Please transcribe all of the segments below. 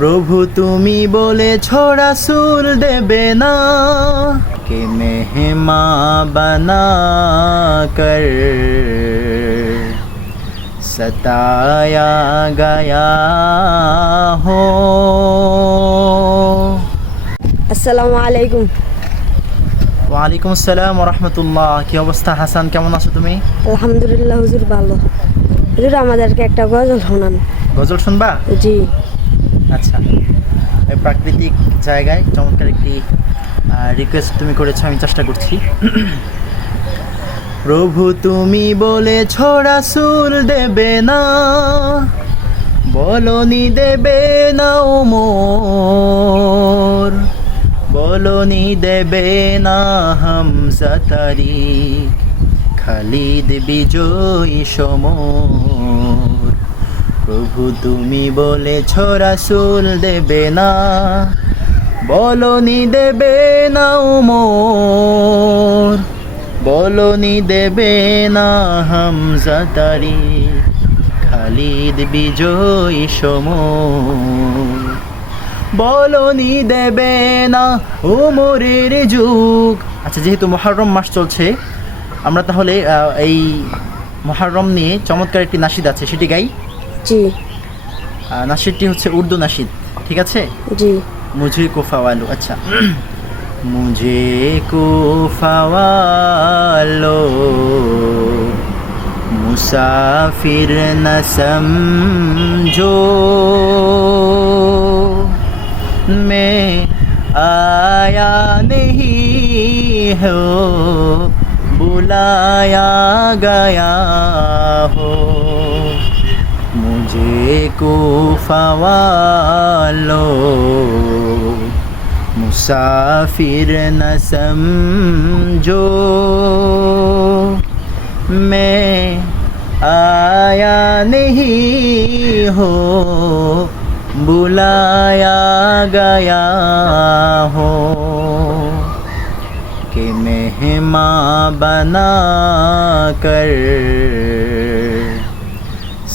প্রভু তুমি বলে ছোড়া সুর দেবে না। কে মেহমা বানা কর সতায়া গয়া হো। আসসালামু আলাইকুম। ওয়ালাইকুম আসসালাম রহমতুল্লাহ কি অবস্থা? হাসান কেমন আছো তুমি? আলহামদুলিল্লাহ হুজুর ভালো। হুজুর আমাদেরকে একটা গজল শোনান। গজল শুনবা? জি। আচ্ছা। এই প্রাকৃতিক জায়গায় চমৎকার একটি রিকোয়েস্ট তুমি করেছ, আমি চেষ্টা করছি। প্রভু তুমি বলে ছোড়া সুর দেবে না। বলনি দেবে না মোর বলনি দেবে না হামজা তারি খালিদ বিজয়ী সমর। প্রভু তুমি বলে ছোড়া সুল দেবে না। বলনি দেবে না উমর বলনি দেবে না হামজা তারি, খালিদ বিজয়ী সমর বলনি দেবে না উমরের যুগ। আচ্ছা যেহেতু মহরম মাস চলছে, আমরা তাহলে এই মহরম নিয়ে চমৎকার একটি নাসিদ আছে, সেটি গাই। জি। নাসিদটি হচ্ছে উর্দু নাসিদ ঠিক আছে? জি। মুঝে কো আচ্ছা। মুঝে কো মুসাফির নসম জো মে আয়া নেহি হো বুলায়া গয়া হো। مجھے کو فوالو مسافر نہ سمجھو۔ میں آیا نہیں ہو۔ بلایا گیا ہو۔ کہ مہماں بنا کر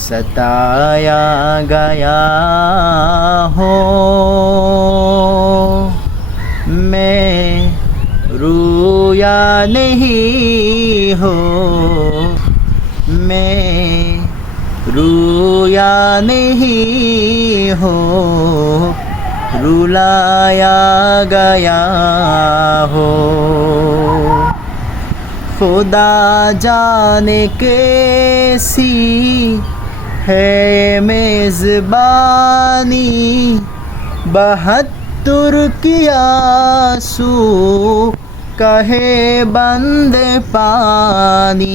ستایا گیا ہو۔ میں رویا نہیں ہو میں رویا نہیں ہو رولایا گیا ہو۔ خدا جانے کیسی ہے میزبانی بہتر کی سو کہے بند پانی۔